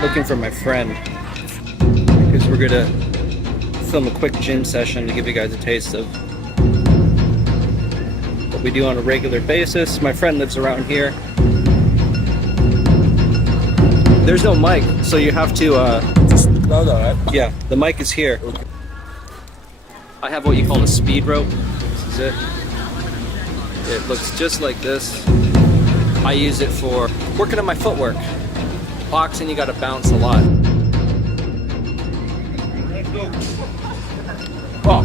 looking for my friend because we're gonna film a quick gym session to give you guys a taste of what we do on a regular basis. My friend lives around here. There's no mic, so you have to yeah, the mic is here. I have what you call a speed rope. This is it. It looks just like this. I use it for working on my footwork. Boxing, you gotta bounce a lot. Oh.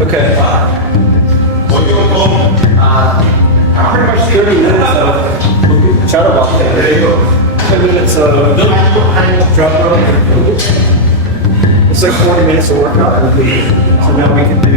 Okay. Pretty much 30 minutes of shadow walk. 10 minutes of drop rope. It's like 40 minutes of workout. So now we can do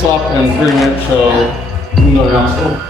soft and bring it to no nozzle.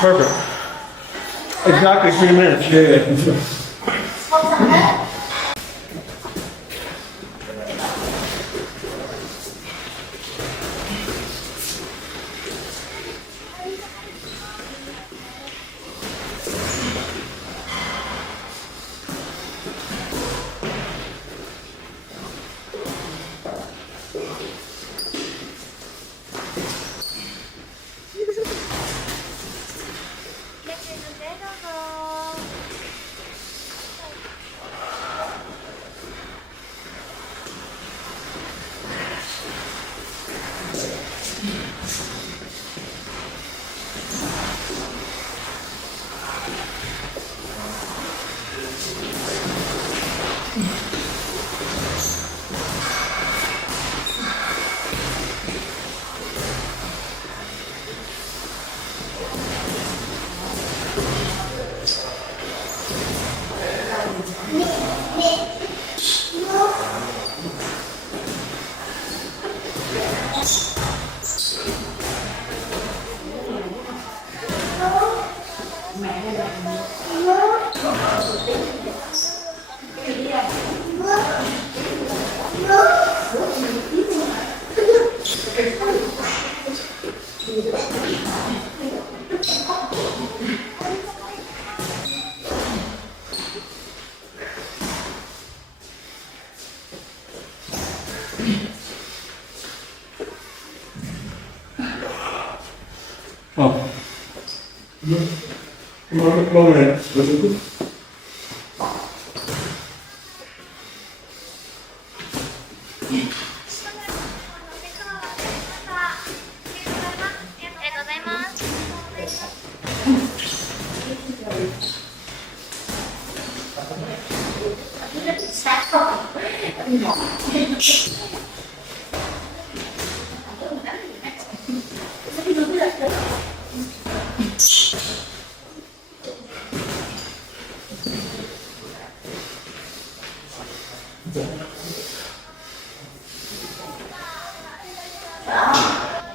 Perfect. Exactly 3 minutes. Yeah. Oh. One minute.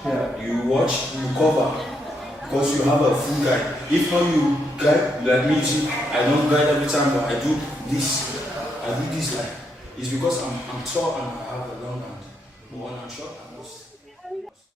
Yeah, you watch, you cover, because you have a full guide. If not you guide, like me, you see, I don't guide every time, but I do this. I do this like, it's because I'm tall and I have a long hand. But when I'm short,